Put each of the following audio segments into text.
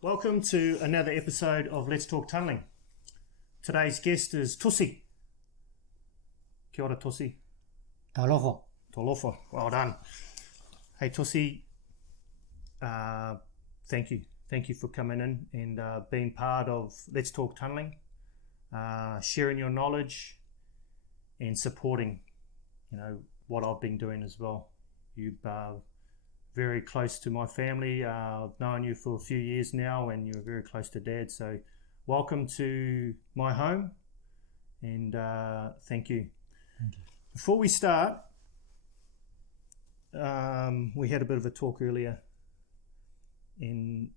Welcome to another episode of Let's Talk Tunnelling. Today's guest is Tusi. Kia ora, Tusi. Talofa. Talofa. Well done. Hey, Tusi, thank you. Thank you for coming in and being part of Let's Talk Tunnelling, sharing your knowledge and supporting, what I've been doing as well. You've very close to my family. I've known you for a few years now and you're very close to Dad. So welcome to my home and thank you. Thank you. Before we start, we had a bit of a talk earlier and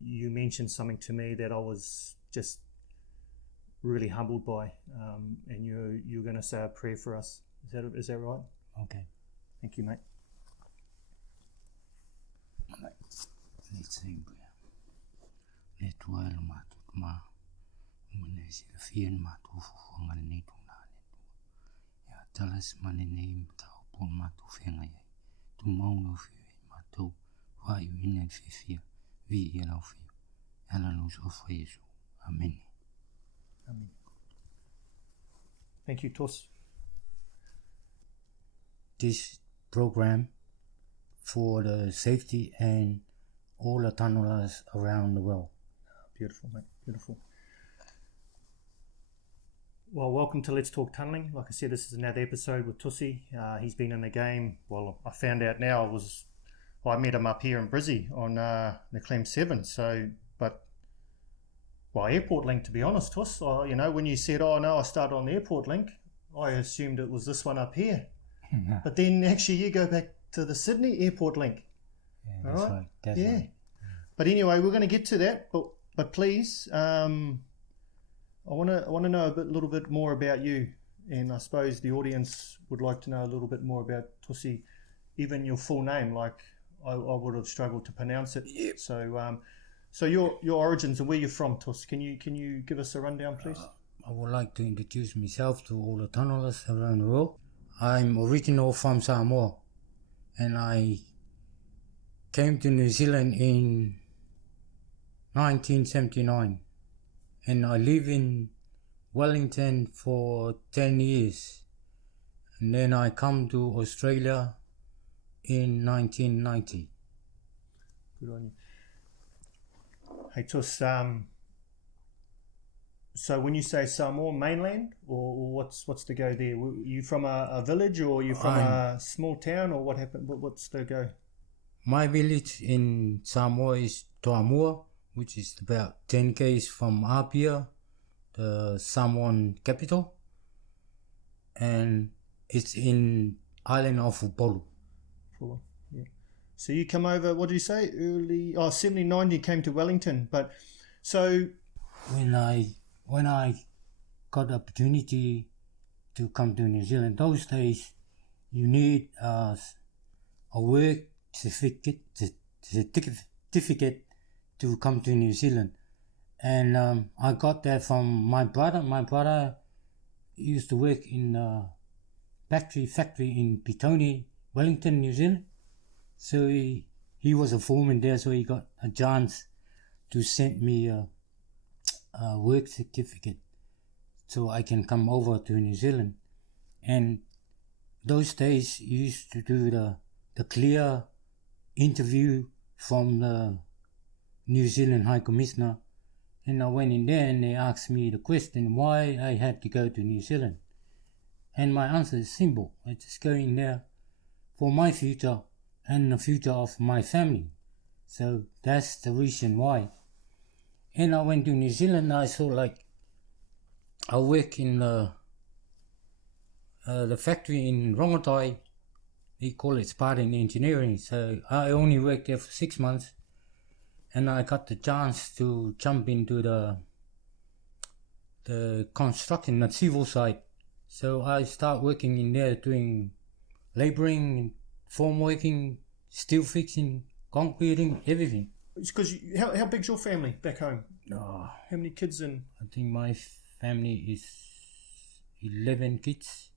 you mentioned something to me that I was just really humbled by, and you're going to say a prayer for us. Is that right? Okay. Thank you, mate. Let's sing prayer. Let dwell ma umanesi fian ma tu fuanga ni tu na ni tu. Ya talas mane nei ta pon ma tu fenga ye. Tu mau no fi ma tu wa ine fi fi vi ye no fi. Ala no so for Yesu. Amen. Amen. Thank you, Tos. This program for the safety and all the tunnelers around the world. Beautiful, mate. Beautiful. Well, welcome to Let's Talk Tunnelling. Like I said, this is another episode with Tusi. He's been in the game. Well, I found out now I met him up here in Brizzy on the Clem 7. So, Airport Link, to be honest, Tus. When you said, I started on the Airport Link, I assumed it was this one up here. But then actually you go back to the Sydney Airport Link. Yeah, that's right. That's yeah. right. But anyway, we're going to get to that. But please, I want to know a little bit more about you, and I suppose the audience would like to know a little bit more about Tusi, even your full name. Like I would have struggled to pronounce it. Yep. So your origins and where you're from, Tus. Can you give us a rundown, please? I would like to introduce myself to all the tunnelers around the world. I'm original from Samoa, and I came to New Zealand in 1979, and I live in Wellington for 10 years, and then I come to Australia in 1990. Good on you. Hey, Tus, so when you say Samoa, mainland, or what's the go there? Are you from a village, or are you from a small town, or what happened? What's the go? My village in Samoa is Toamua, which is about 10 km from Apia, the Samoan capital, and it's in island of Upolu. Yeah. So you come over, what did you say, 79 you came to Wellington, but so... When I got the opportunity to come to New Zealand, those days you need a work certificate to come to New Zealand, and I got that from my brother. My brother used to work in a factory in Petone, Wellington, New Zealand. So he was a foreman there, so he got a chance to send me a work certificate so I can come over to New Zealand. And those days you used to do the clear interview from the New Zealand High Commissioner, and I went in there and they asked me the question why I had to go to New Zealand, and my answer is simple. I just go in there for my future and the future of my family. So that's the reason why. And I went to New Zealand. I work in the factory in Rongotai. They call it Spartan Engineering. So I only worked there for 6 months, and I got the chance to jump into the construction, the civil side. So I start working in there doing labouring, form working, steel fixing, concreting, everything. Because how big's your family back home? Oh, how many kids in? I think my family is 11 kids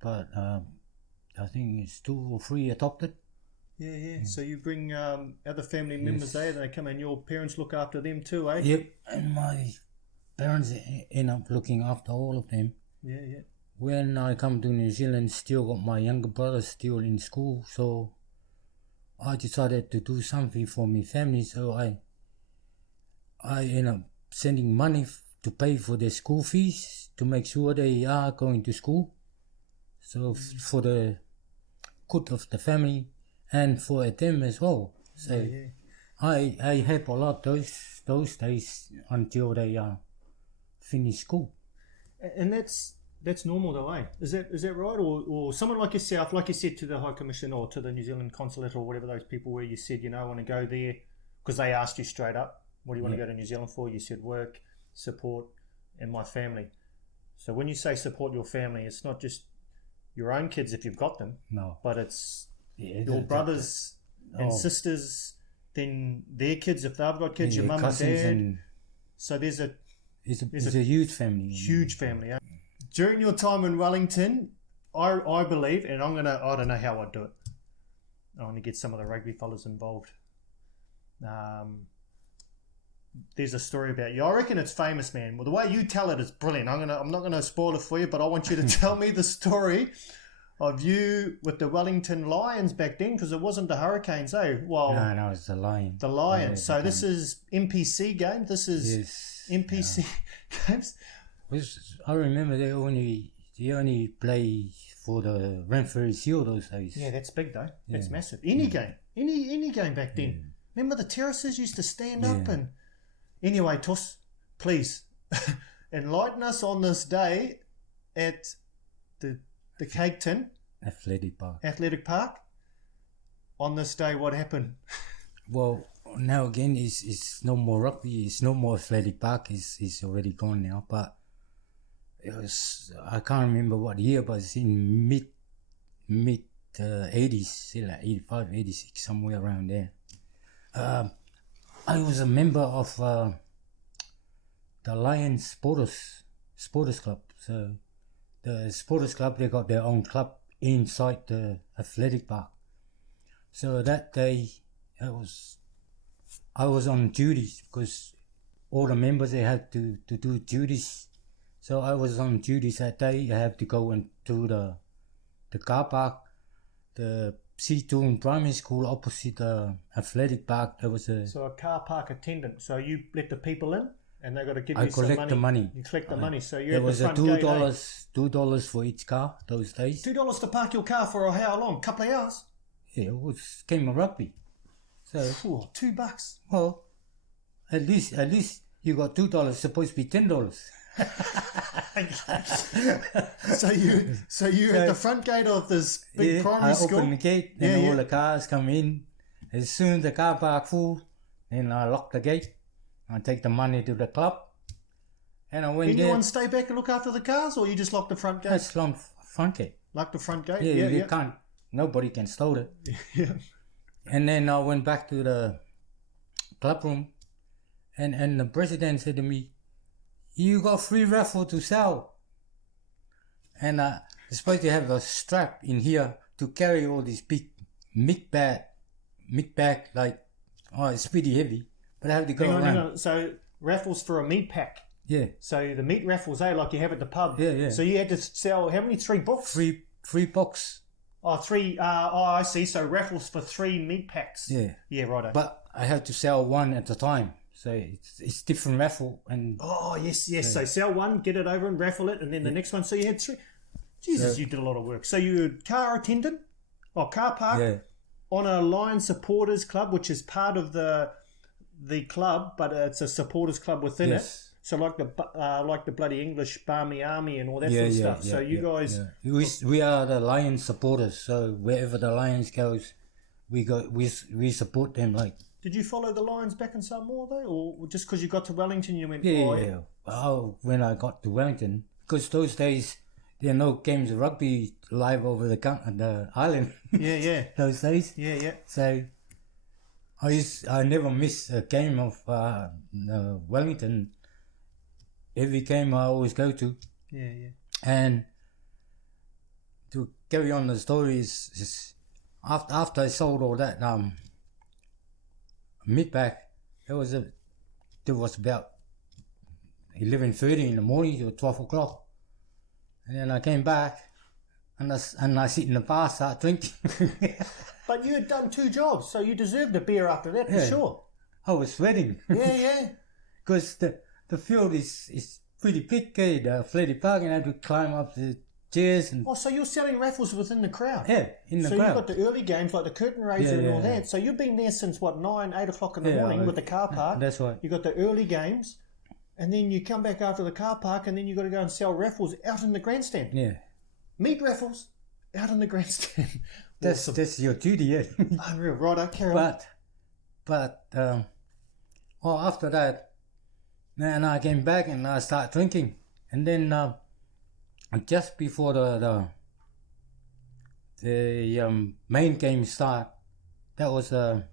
but I think it's 2 or 3 adopted. Yeah. So you bring other family members there, and they come and your parents look after them too, eh? Yep, and my parents end up looking after all of them. Yeah. When I come to New Zealand, still got my younger brother still in school, so I decided to do something for my family. So I end up sending money to pay for their school fees to make sure they are going to school. So for the good of the family and for them as well. So I help a lot those days until they finish school. And that's normal though, eh? Is that right? Or someone like yourself, like you said to the High Commission or to the New Zealand Consulate or whatever those people where you said, I want to go there because they asked you straight up, what do you want to go to New Zealand for? You said work, support, and my family. So when you say support your family, it's not just your own kids if you've got them. No. But it's your brothers and sisters, then their kids if they've got kids, your mum and dad. So there's a huge family. Huge family. Eh? During your time in Wellington, I believe, and I don't know how I'd do it. I want to get some of the rugby fellas involved. There's a story about you. I reckon it's famous, man. Well, the way you tell it is brilliant. I'm not gonna spoil it for you, but I want you to tell me the story of you with the Wellington Lions back then, because it wasn't the Hurricanes, eh? Well, no, it's the Lions. The Lions. So this is MPC game. This is MPC games. I remember they only play for the Renfrew Seal those days. Yeah, that's big though. That's massive. Any game back then. Remember the terraces used to stand up and. Anyway, Tus, please enlighten us on this day at the Cake Tin Athletic Park. On this day, what happened? Well, now again, it's no more rugby. It's no more Athletic Park. It's already gone now. But it was, I can't remember what year, but it's in mid 80s, like 85, 86, somewhere around there. I was a member of the Lions Sporters Club. So the Sporters Club, they got their own club inside the athletic park. So that day, I was on duties because all the members, they had to do duties. So I was on duties that day. I have to go into the car park, the C2 primary school opposite the athletic park. There was So a car park attendant. So you let the people in and they got to give you some money. I collect the money. You collect the money. So you're there at was the front $2 for each car those days. $2 to park your car for how long? Couple of hours? Yeah, it was game of rugby. So $2. Well, at least you got $2. Supposed to be $10. so you at the front gate of this big primary school. I open the gate and all the cars come in. As soon as the car park full, then I lock the gate. I take the money to the club, and I went there. Anyone stay back and look after the cars, or you just lock the front gate? That's front gate. Lock the front gate. Yeah, you can't. Nobody can stole it. Yeah. And then I went back to the club room, and the president said to me, "You got free raffle to sell." And you're supposed to have a strap in here to carry all these big meat bag, like, it's pretty heavy, but I have to go around. Hang on. So raffles for a meat pack. Yeah. So the meat raffles, like you have at the pub. Yeah. So you had to sell how many? 3 books? Three books. Oh, 3. I see. So raffles for 3 meat packs. Yeah. Yeah, righto. But I had to sell one at a time. So it's different raffle and. Oh yes. So sell one, get it over and raffle it, and then the next one. So you had 3. Jesus, you did a lot of work. So you were car attendant, car park, on a Lions supporters club, which is part of the club, but it's a supporters club within it. So like the bloody English Barmy Army and all that sort of stuff. So you guys, we are the Lions supporters. So wherever the Lions goes, we support them. Like. Did you follow the Lions back in Samoa though, or just because you got to Wellington you went? Yeah. Oh, when I got to Wellington, because those days there are no games of rugby live over the island. Yeah. Those days. Yeah. So I never miss a game of Wellington. Every game I always go to. Yeah. And to carry on the story is after I sold all that meat back, there was about 11:30 in the morning or 12 o'clock, and then I came back and I sit in the bar, start drinking. But you had done 2 jobs, so you deserved a beer after that for sure. I was sweating. Yeah. Because the field is pretty big, the Fleddy Park, and I had to climb up the chairs. And so you're selling raffles within the crowd? Yeah, in the crowd. So you've got the early games like the curtain raiser and all that. So you've been there since, 9, 8 o'clock in the morning with the car park. That's right. You got the early games, and then you come back after the car park, and then you got to go and sell raffles out in the grandstand. Yeah. Meat raffles out in the grandstand. That's your duty, yeah. Unreal. Righto, carry on. But after that, then I came back and I started drinking. And then just before the main game start, that was the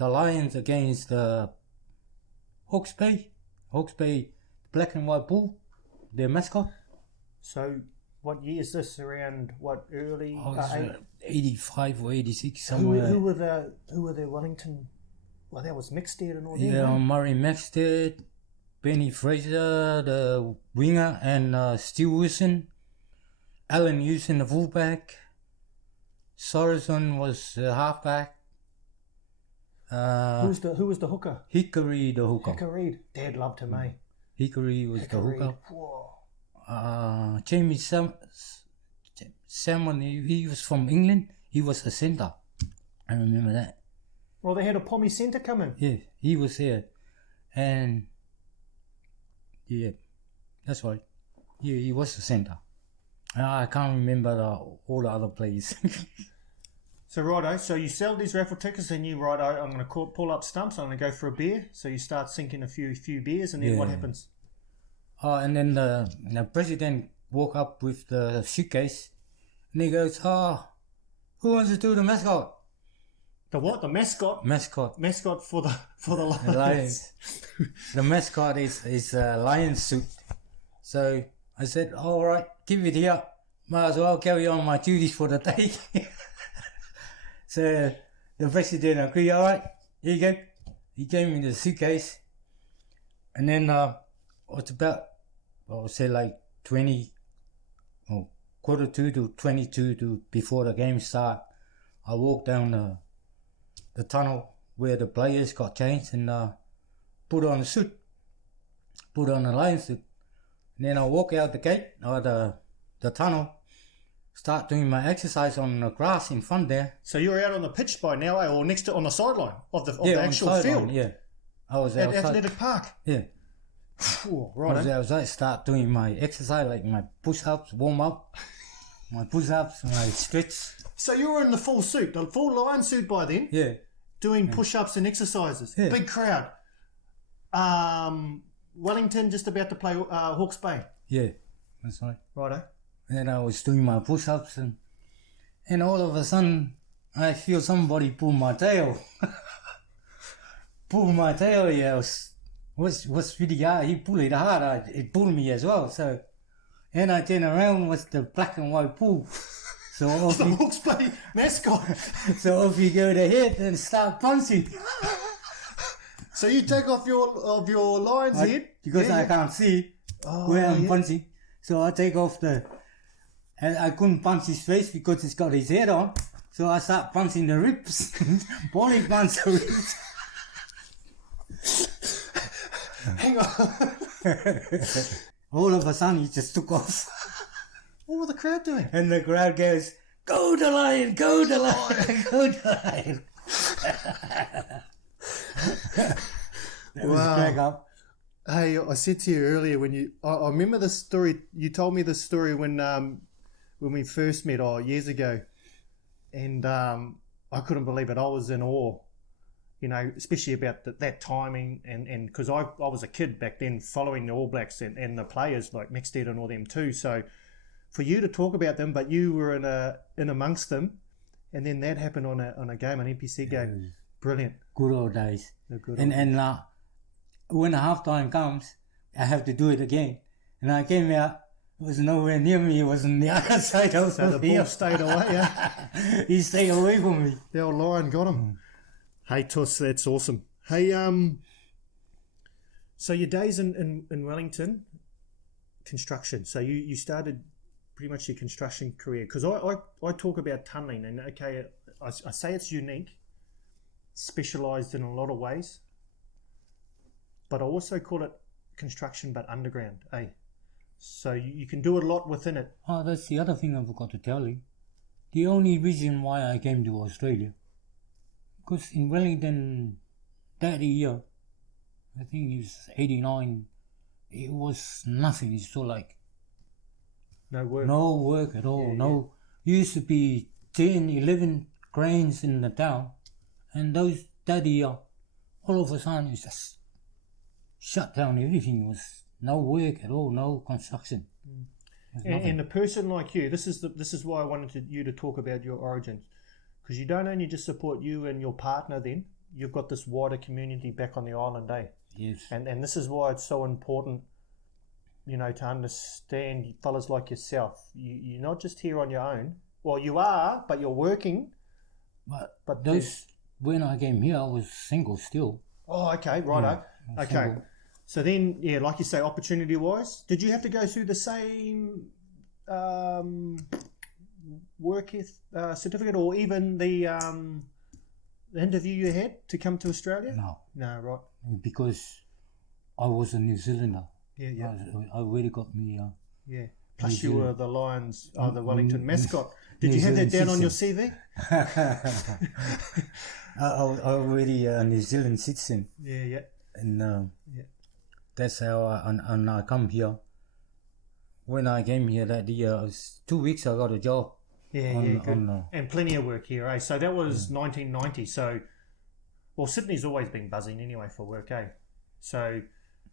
Lions against the Hawke's Bay, black and white bull, their mascot. So what year is this? Around early? 85 or 86 somewhere. Who were the Wellington? Well, that was Mixted and all that. Yeah, Murray Mixted, Benny Fraser, the winger, and Stu Wilson, Alan Houston, the fullback. Sorensen was the halfback. Who was the hooker? Hickory, the hooker. Hickory. Dad loved him, eh? Hickory was the hooker. Whoa. Jamie Salmon, he was from England. He was a centre. I remember that. Well, they had a Pommy centre coming. Yeah, he was there. And yeah, that's right. Yeah, he was a centre. I can't remember all the other plays. So righto, so you sell these raffle tickets and you righto, I'm going to pull up stumps, I'm going to go for a beer. So you start sinking a few beers, and then what happens? And then the president walked up with the suitcase and he goes, who wants to do the mascot? The what? The mascot? Mascot for the Lions. The mascot is a lion suit. So I said, all right, give it here. Might as well carry on my duties for the day. So the president agreed, all right, here you go. He gave me the suitcase. And then it's about, I would say like 20, or 1:45 to 22 to before the game start. I walked down the tunnel where the players got changed and put on a suit, put on a lion suit. And then I walk out the gate or the tunnel, start doing my exercise on the grass in front there. So you're out on the pitch by now, or next to on the sideline of the actual field? Yeah, I was at outside. Athletic Park. Yeah. Right. I was outside, start doing my exercise, like my push-ups, warm up, my push-ups, my stretch. So you were in the full suit, the full lion suit by then? Yeah. Doing push-ups and exercises. Yeah. Big crowd. Wellington just about to play Hawke's Bay. Yeah, that's right. Righto. And I was doing my push-ups and all of a sudden I feel somebody pull my tail. Yeah, was really hard. He pulled it hard. It pulled me as well. So, and I turn around with the black and white bull. So off the Hawke's Bay mascot. So off you go to head and start punching. So you take off your lion's head because I can't see where I'm punching. So I take off and I couldn't punch his face because he's got his head on. So I start punching the ribs, body punch the ribs. Hang on. All of a sudden, he just took off. What were the crowd doing? And the crowd goes, "Go the lion! Go the lion! Go the lion!" That was crack up. Hey, I said to you earlier when I remember this story. You told me this story when we first met years ago, and I couldn't believe it. I was in awe. You know, especially about that timing, and because I was a kid back then following the All Blacks and the players like Mixted and all them too. So for you to talk about them, but you were in amongst them, and then that happened on a game, an NPC game. Brilliant. Good old days. And when the halftime comes, I have to do it again. And I came out was nowhere near me. He was on the other side of So the bull stayed away, yeah? He stayed away from me. The old lion got him. Hey, Tus, that's awesome. Hey, so your days in Wellington, construction. So you started pretty much your construction career. Because I talk about tunnelling, and okay, I say it's unique, specialised in a lot of ways, but I also call it construction but underground, eh? So you can do a lot within it. Oh, that's the other thing I forgot to tell you. The only reason why I came to Australia, because in Wellington that year, I think it was 89, it was nothing. It's so like No work. no work at all. Yeah, no, used to be 10, 11 cranes in the town, and that year, all of a sudden it's just shut down. Everything was no work at all, no construction. And a person like you, this is why I wanted you to talk about your origins, because you don't only just support you and your partner. Then you've got this wider community back on the island, eh? Yes. And this is why it's so important, to understand fellas like yourself. You're not just here on your own. Well, you are, but you're working. But when I came here, I was single still. Oh, okay, righto. Yeah, okay. single. So then, yeah, like you say, opportunity-wise, did you have to go through the same work certificate, or even the interview you had to come to Australia? No, right. Because I was a New Zealander. Yeah. I really got me. Yeah. Plus, you were the Lions, the Wellington mascot. Did New you have that Zealand down on your citizen. CV? I already a New Zealand citizen. Yeah. And that's how I come here. When I came here that year, it was 2 weeks I got a job. Yeah, good. And plenty of work here, eh? So that was 1990. So, well, Sydney's always been buzzing anyway for work, eh? So,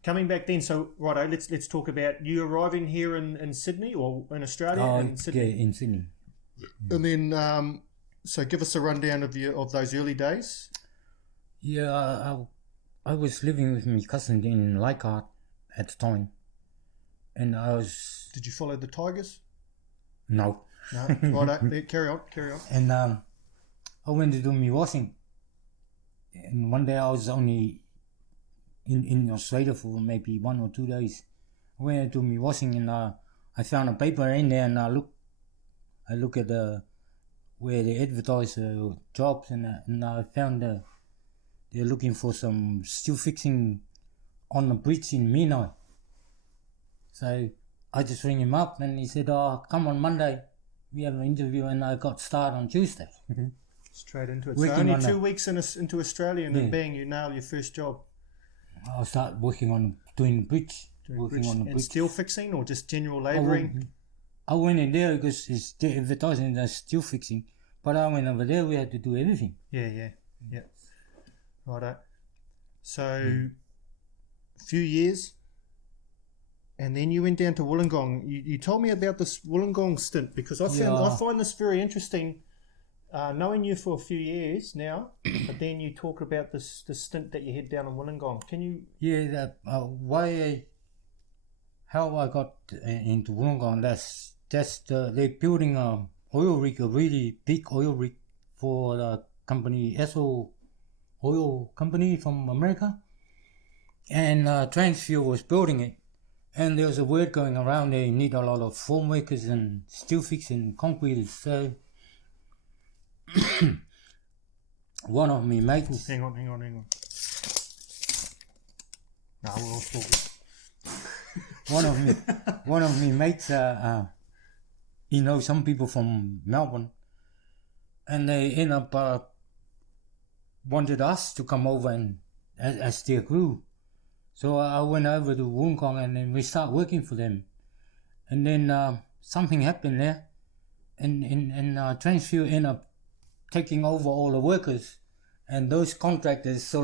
coming back then, so righto, let's talk about you arriving here in Sydney, or in Australia. In Sydney. Yeah, in Sydney. And then, so give us a rundown of those early days. Yeah, I was living with my cousin in Leichhardt at the time, and I was. Did you follow the Tigers? No. No. Righto, carry on. And I went to do my washing, and one day I was only in Australia for maybe 1 or 2 days. I went to do my washing, and I found a paper in there, and I look at where they advertise jobs, and I found they're looking for some steel fixing on the bridge in Menai. So I just rang him up, and he said, "Oh, come on Monday, we have an interview," and I got started on Tuesday. Straight into it. So only 2 weeks into Australia, and then bang, you nail your first job. I'll start working on doing the bridge. And steel fixing, or just general labouring? I went in there because it's advertising as steel fixing, but I went over there, we had to do everything. Yeah. Righto. So, a few years, and then you went down to Wollongong. You told me about this Wollongong stint, because I find this very interesting, knowing you for a few years now, but then you talk about this stint that you had down in Wollongong. Can you... Yeah, how I got into Wollongong, that's just they're building a oil rig, a really big oil rig for the company, Esso Oil Company from America, and Transfuel was building it, and there was a word going around they need a lot of form workers and steel fixing concreters. So one of my mates... Hang on. No, we're all talking. One of my mates, some people from Melbourne, and they end up wanted us to come over and as their crew. So I went over to Wollongong, and then we start working for them. And then something happened there, and Transfuel ended up taking over all the workers, and those contractors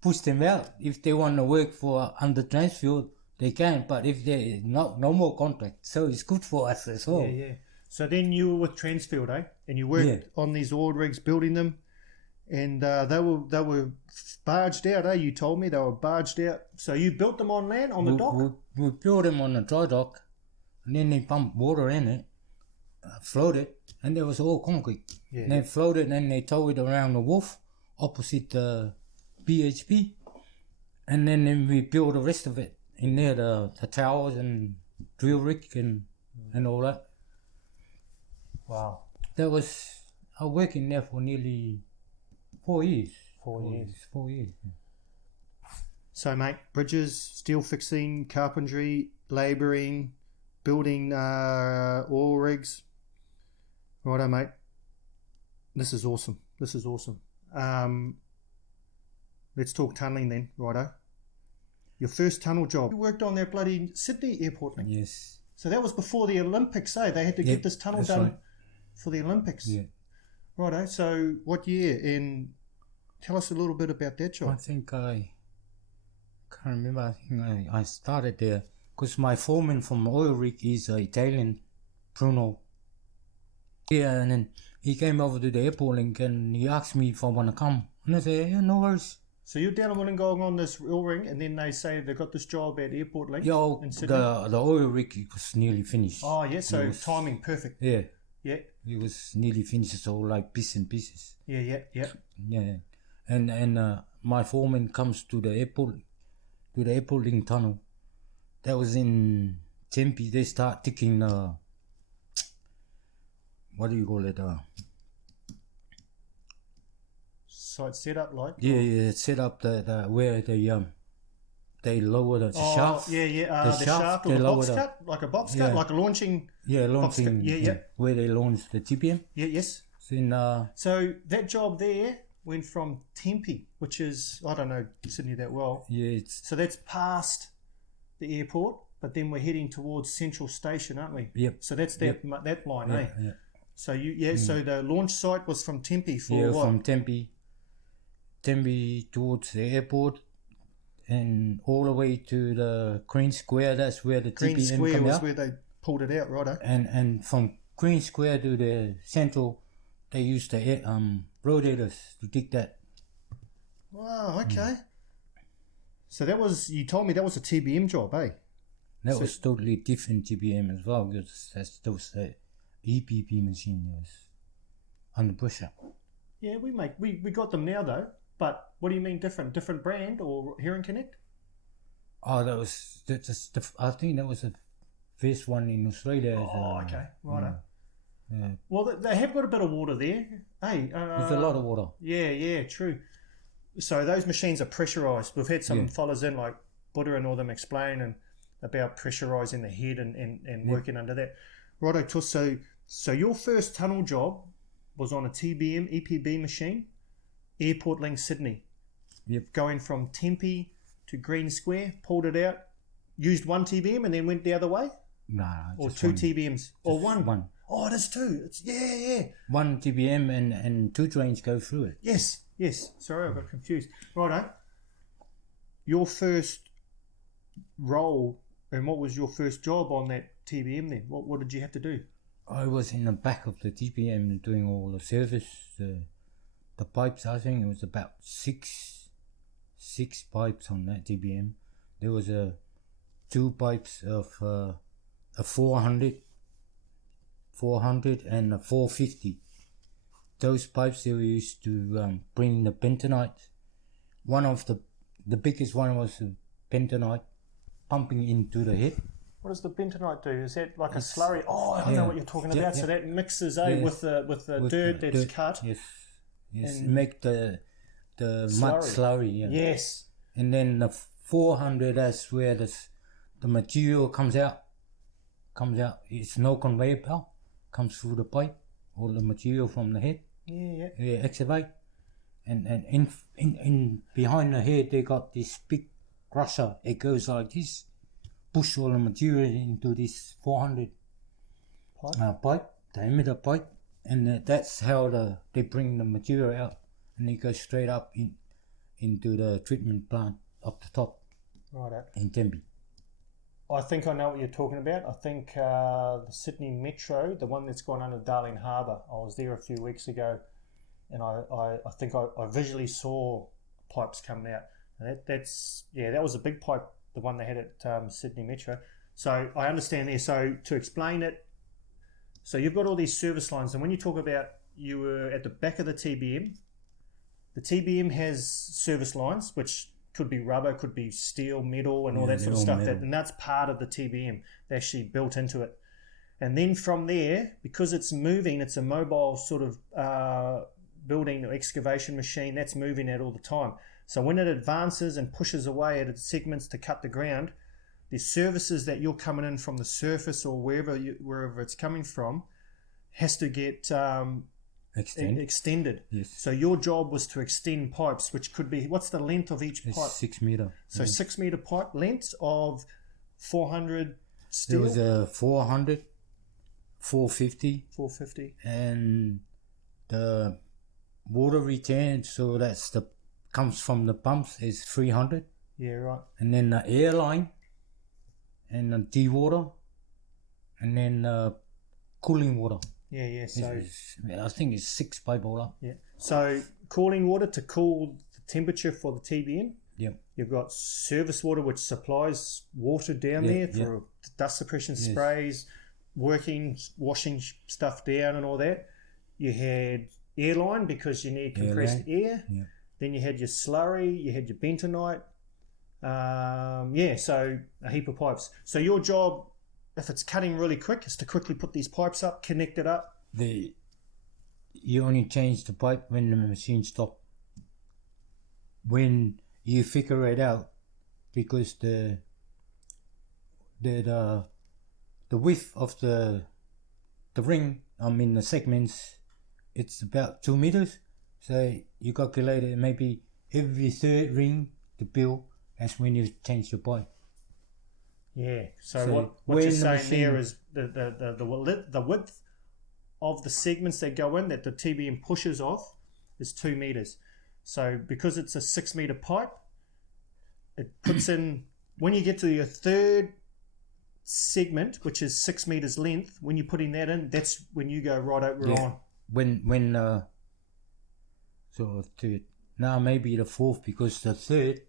push them out. If they want to work for under Transfuel, they can, but if they no more contract, so it's good for us as well. Yeah. So then you were with Transfield, eh? And you worked on these oil rigs, building them, And they were barged out, eh? You told me they were barged out. So you built them on land, on the dock? We built them on the dry dock, and then they pumped water in it, floated, and there was all concrete. Yeah. And they floated, and then they towed it around the wharf opposite the BHP, and then we built the rest of it in there, the towers and drill rig and all that. Wow. I was working there for nearly 4 years. 4 years. 4 years. So, mate, bridges, steel fixing, carpentry, labouring, building oil rigs. Righto, mate. This is awesome. Let's talk tunnelling then, righto. Your first tunnel job. You worked on that bloody Sydney airport link. Yes. So that was before the Olympics, eh? They had to get this tunnel done right. for the Olympics. Yeah. Righto. So what year? And tell us a little bit about that job. I think I can't remember. I think I started there because my foreman from oil rig is Italian, Bruno. Yeah, and then he came over to the airport link and he asked me if I want to come. And I said, yeah, no worries. So you're down in Wollongong on this oil ring, and then they say they've got this job at Airport Link in Sydney? The oil rig was nearly finished. Oh, yeah, so timing perfect. Yeah. Yeah. It was nearly finished, so like bits and pieces. Yeah. Yeah. And my foreman comes to the airport link tunnel. That was in Tempe. They start ticking what do you call it? Site setup, like? Yeah, set up the where they lower the shaft. Yeah. The shaft or the box cut, like a box cut, like a launching. Yeah, launching. Yeah. Where they launch the TPM. Yeah, yes. Then, so that job there went from Tempe, which is, I don't know Sydney that well. Yeah. So that's past the airport, but then we're heading towards Central Station, aren't we? Yep. So that's that line, eh? Yeah. So so the launch site was from Tempe for what? From Tempe towards the airport and all the way to the Green Square. That's where the Green TPM Square come was out. where they pulled it out, righto? And from Green Square to the Central, they used the rotators to dig that. Wow, okay. So that was, you told me that was a TBM job, eh? That was totally different TBM as well, because that was the EPP machine that was under pressure. Yeah, we got them now though. But what do you mean different? Different brand or Heron Connect? Oh, I think that was the first one in Australia. Okay, righto. Yeah. Well, they have got a bit of water there. Hey, there's a lot of water. Yeah, true. So those machines are pressurised. We've had some fellas in like Buddha and all them explain about pressurising the head and working under that. Righto, Tuss. So your first tunnel job was on a TBM EPB machine, Airport Link Sydney. Yep. Going from Tempe to Green Square, pulled it out, used one TBM and then went the other way? No, or two one. TBMs? Or one? One. Oh, it is two. It's, yeah. One TBM and two trains go through it. Yes. Sorry, I got confused. Righto. Your first role, and what was your first job on that TBM then? What did you have to do? I was in the back of the TBM doing all the service, the pipes. I think it was about six pipes on that TBM. There was two pipes of a 400 and a 450. Those pipes they were used to bring the bentonite. One of the biggest one was the bentonite pumping into the head. What does the bentonite do? Is that like a slurry? Oh, I know what you're talking about. So that mixes with the dirt that's cut. Yes. Make the mud slurry. Yeah. Yes. And then the 400, that's where the material comes out. It's no conveyor belt. Comes through the pipe. All the material from the head. Yeah. Excavate. And in behind the head they got this big crusher. It goes like this. Push all the material into this 400 pipe, diameter pipe, and that's how they bring the material out, and it goes straight up into the treatment plant up the top. Right. In Tempe. I think I know what you're talking about. I think the Sydney Metro, the one that's gone under Darling Harbour. I was there a few weeks ago, and I think I visually saw pipes coming out. And that was a big pipe, the one they had at Sydney Metro. So I understand there. So to explain it, so you've got all these service lines, and when you talk about you were at the back of the TBM has service lines, which could be rubber, could be steel, metal, and all that sort of stuff. And that's part of the TBM. They actually built into it. And then from there, because it's moving, it's a mobile sort of building or excavation machine that's moving it all the time. So when it advances and pushes away at its segments to cut the ground, the services that you're coming in from the surface or wherever it's coming from has to get extended. Yes. So your job was to extend pipes, which could be, what's the length of each pipe? 6 meter. So 6 meter pipe length of 400 steel. There was a 400, 450. 450. And the water return, so comes from the pumps, is 300. Yeah, right. And then the air line and the de-water and then cooling water. Yeah. So I think it's 6 bipolar. Yeah. So cooling water to cool the temperature for the TBM. Yep. You've got service water, which supplies water down there for dust suppression sprays, washing stuff down and all that. You had airline because you need compressed air. Yeah. Then you had your slurry, you had your bentonite. So a heap of pipes. So your job, if it's cutting really quick, is to quickly put these pipes up, connect it up. You only change the pipe when the machine stops. When you figure it out, because the width of the ring, the segments, it's about 2 meters. So you calculate it maybe every third ring to build. That's when you change your pipe. Yeah. So what you're saying there is the width of the segments that go in that the TBM pushes off is 2 meters. So because it's a 6 meter pipe, it puts in, when you get to your third segment, which is 6 meters length, when you're putting that in, that's when you go right over on. When third, now maybe the fourth, because the third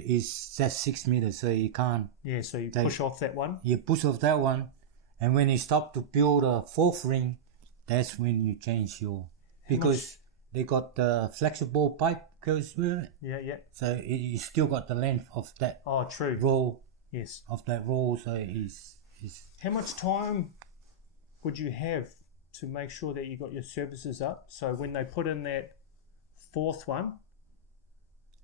is just 6 meters, so you can't. Yeah, so you push off that one. You push off that one, and when you stop to build a fourth ring, that's when you change your, because they got the flexible pipe goes with it. Yeah. So you still got the length of that. Oh, true. Roll. Yes. Of that roll, so it's. How much time would you have to make sure that you got your services up? So when they put in that fourth one,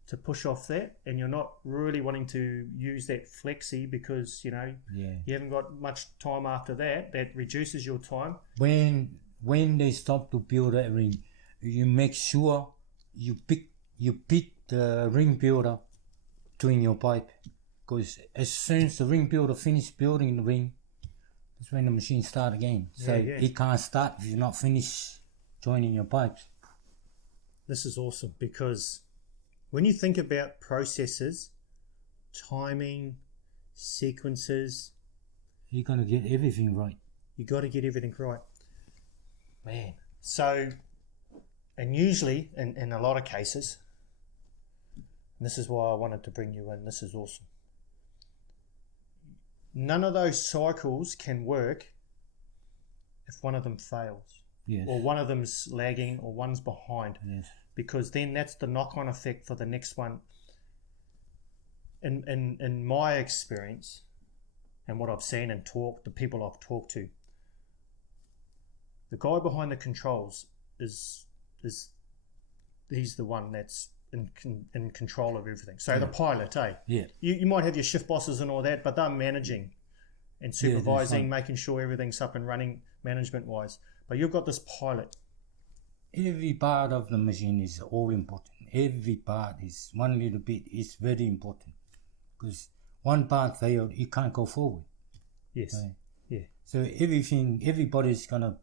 to push off that, and you're not really wanting to use that flexi because you haven't got much time after that reduces your time. When they stop to build that ring, you make sure you pick the ring builder doing your pipe, because as soon as the ring builder finish building the ring, that's when the machine start again. So it can't start if you're not finished joining your pipes. This is awesome, because when you think about processes, timing, sequences, you're going to get everything right. You got to get everything right. Man. So, and usually, in a lot of cases, and this is why I wanted to bring you in, this is awesome. None of those cycles can work if one of them fails. Yes. Or one of them's lagging or one's behind. Yes. Because then that's the knock-on effect for the next one. In my experience, and what I've seen and talked, the people I've talked to, the guy behind the controls he's the one that's in control of everything. So the pilot, Yeah. You might have your shift bosses and all that, but they're managing and supervising, making sure everything's up and running management-wise. But you've got this pilot. Every part of the machine is all important. Every part is one little bit is very important, because one part failed, you can't go forward. Yes. So, yeah. So everybody's gonna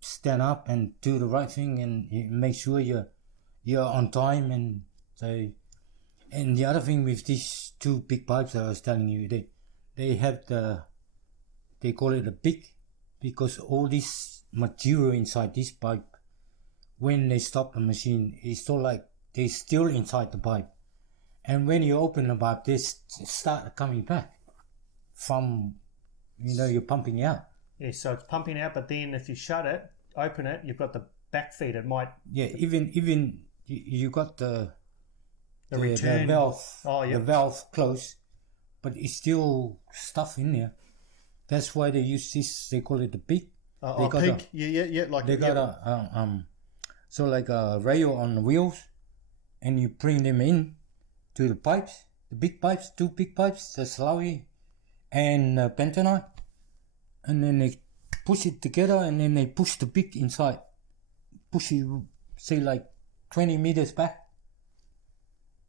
stand up and do the right thing and make sure you're on time. And so, and the other thing with these two big pipes that I was telling you, they have they call it a big, because all these material inside this pipe. When they stop the machine, it's still like they're still inside the pipe. And when you open the pipe, they start coming back from, you're pumping out. Yeah, so it's pumping out, but then if you open it, you've got the back feed. It might... Yeah, even you got the return valve, the valve closed, but it's still stuff in there. That's why they use this. They call it the pig. Pig. They got a rail on the wheels, and you bring them in to the pipes, the big pipes, 2 big pipes, the slurry and bentonite, and then they push it together, and then they push the pig inside. Push it, say like 20 meters back,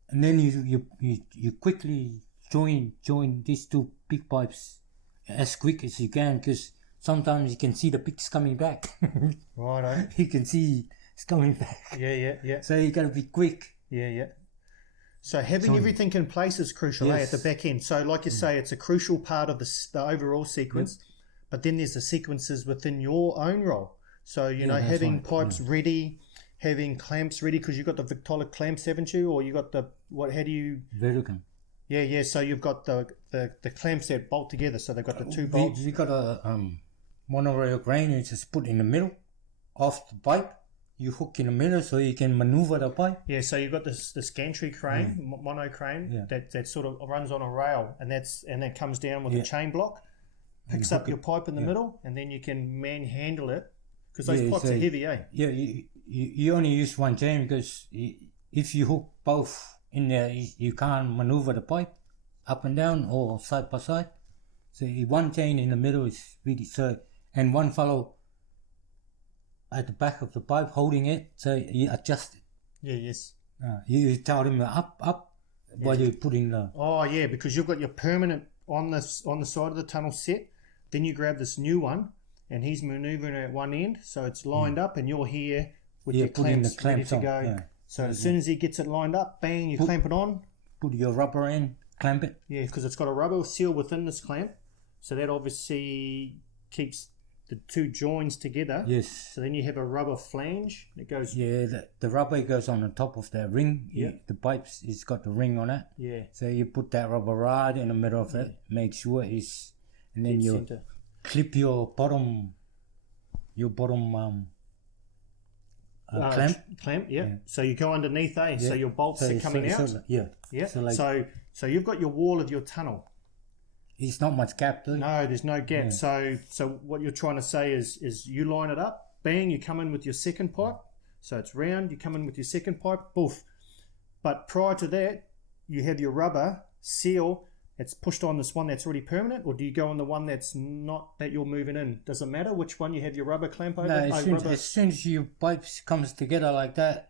and then you quickly join these 2 big pipes as quick as you can, because sometimes you can see the pigs coming back. Right. You can see it's coming back. Yeah. So you gotta be quick. Yeah. So having everything in place is crucial, at the back end. So like you say, it's a crucial part of the overall sequence, but then there's the sequences within your own role. So, having pipes ready, having clamps ready, because you've got the Victolic clamps, haven't you? Or you got how do you... Vertical. Yeah. So you've got the clamps that bolt together. So they've got the 2 bolts. We got a monorail crane. You just put in the middle of the pipe. You hook in the middle so you can maneuver the pipe. Yeah, so you've got this gantry crane, mono crane, that sort of runs on a rail, and that comes down with a chain block, picks up your pipe in the middle, and then you can manhandle it, because those pipes are heavy, Yeah, you only use one chain, because if you hook both in there, you can't maneuver the pipe up and down or side by side. So one chain in the middle is really so, and one fellow at the back of the pipe holding it, so you adjust it. Yes. You tell him up while you put in the... Oh yeah, because you've got your permanent on the side of the tunnel set, then you grab this new one, and he's manoeuvring at one end, so it's lined up, and you're here with your clamps ready to go. Yeah. So as soon as he gets it lined up, bang, you clamp it on. Put your rubber in, clamp it. Yeah, because it's got a rubber seal within this clamp, so that obviously keeps the 2 joins together. Yes. So then you have a rubber flange that goes... Yeah, the rubber goes on the top of that ring. Yeah. The pipes, it's got the ring on it. Yeah. So you put that rubber right in the middle of it, make sure it's... And then you clip your bottom clamp. Yeah. So you go underneath, so your bolts are coming out. So you've got your wall of your tunnel. It's not much gap, though. No, there's no gap. Yeah. So what you're trying to say is you line it up, bang, you come in with your second pipe. So it's round, you come in with your second pipe, boof. But prior to that, you have your rubber seal. It's pushed on this one that's already permanent, or do you go on the one that's not, that you're moving in? Does it matter which one you have your rubber clamp over? No, as soon as your pipes comes together like that,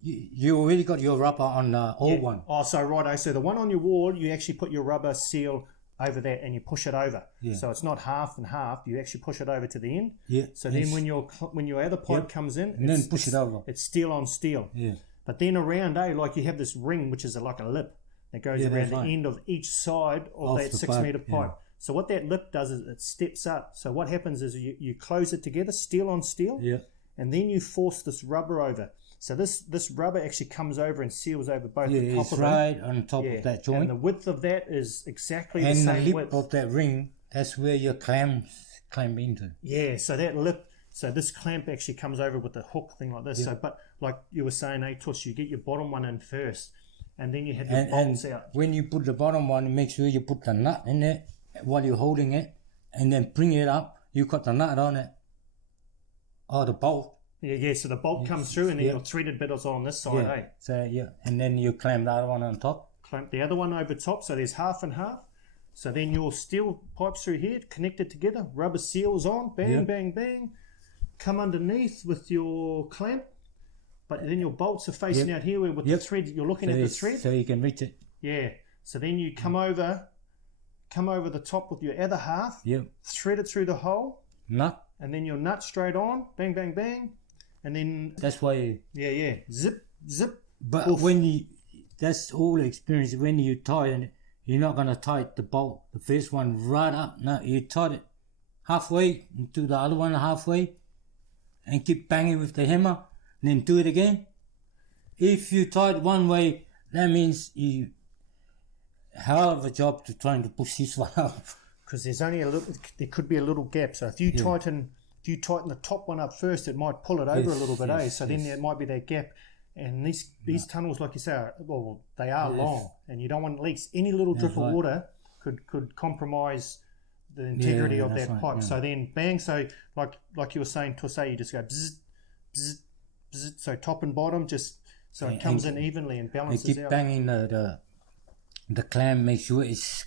you already got your rubber on the old one. Oh, so right. So the one on your wall, you actually put your rubber seal over that and you push it over. Yeah. So it's not half and half. You actually push it over to the end. Yeah. So then when your other pipe comes in, and then push it over. It's steel on steel. Yeah. But then around, like you have this ring, which is like a lip that goes around the end of each side of that 6 meter pipe. Yeah. So what that lip does is it steps up. So what happens is you close it together, steel on steel, and then you force this rubber over. So this rubber actually comes over and seals over both the top of it. Right on top of that joint. And the width of that is exactly the same width. And the lip of that ring, that's where your clamps clamp into. Yeah, so that lip, so this clamp actually comes over with a hook thing like this. Yeah. So, but like you were saying, Tuss, you get your bottom one in first, and then you have your bolts out. When you put the bottom one, make sure you put the nut in it while you're holding it, and then bring it up. You got the nut on it, or the bolt. Yeah, so the bolt comes through, and then your threaded bit is on this side, So, and then you clamp the other one on top. Clamp the other one over top, so there's half and half. So then your steel pipes through here, connected together, rubber seals on, bang, bang, bang. Come underneath with your clamp, but then your bolts are facing out here with the thread. You're looking at the thread. So you can reach it. Yeah, so then you come over the top with your other half, thread it through the hole. Nut. And then your nut straight on, bang, bang, bang. And then that's why zip. But oof. That's all the experience. When you tighten it, you're not gonna tighten the bolt, the first one right up. No, you tighten it halfway into the other one halfway, and keep banging with the hammer, then do it again. If you tie it one way, that means you hell of a job to trying to push this one up. Because there's only a little, there could be a little gap. So if you tighten the top one up first, it might pull it over a little bit, So then there might be that gap. And these tunnels, like you say, they are long, and you don't want leaks. Any little drip of water could compromise the integrity of that pipe. So then bang. So like you were saying, Tusa, you just go bzz, bzz, bzz. So top and bottom, just so it comes in evenly and balances keep out. Banging the clamp, make sure it's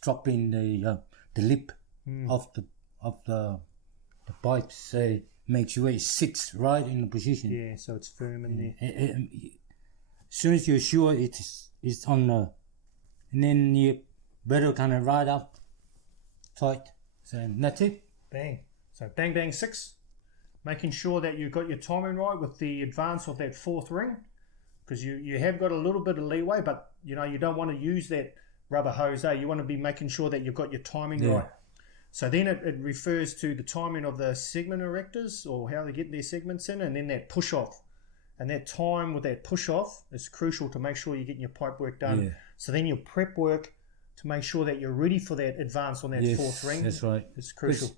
dropping the lip of the pipe. So make sure it sits right in the position. Yeah, so it's firm in there. As soon as you're sure it's on the, and then you better kind of ride up tight. So that's it. Bang. So bang bang 6. Making sure that you've got your timing right with the advance of that 4th ring, because you have got a little bit of leeway, but you don't want to use that rubber hose. You want to be making sure that you've got your timing right. So then it refers to the timing of the segment erectors, or how they get their segments in, and then that push off. And that time with that push off is crucial to make sure you're getting your pipe work done. Yeah. So then your prep work to make sure that you're ready for that advance on that 4th ring. That's right. It's crucial.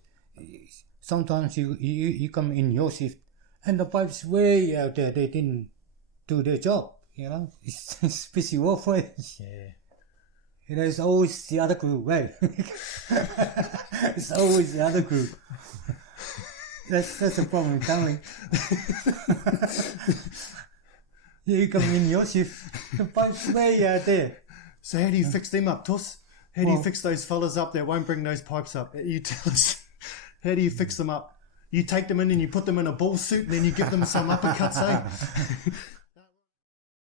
Sometimes you come in your shift and the pipe's way out there. They didn't do their job, It's busy walkway. Yeah. It's always the other group, right? It's always the other group. That's the problem with tunneling. You come in your shift, the pipe's way out there. So how do you fix them up, Tus? How do you fix those fellas up that won't bring those pipes up? You tell us. How do you fix them up? You take them in and you put them in a ball suit and then you give them some uppercuts,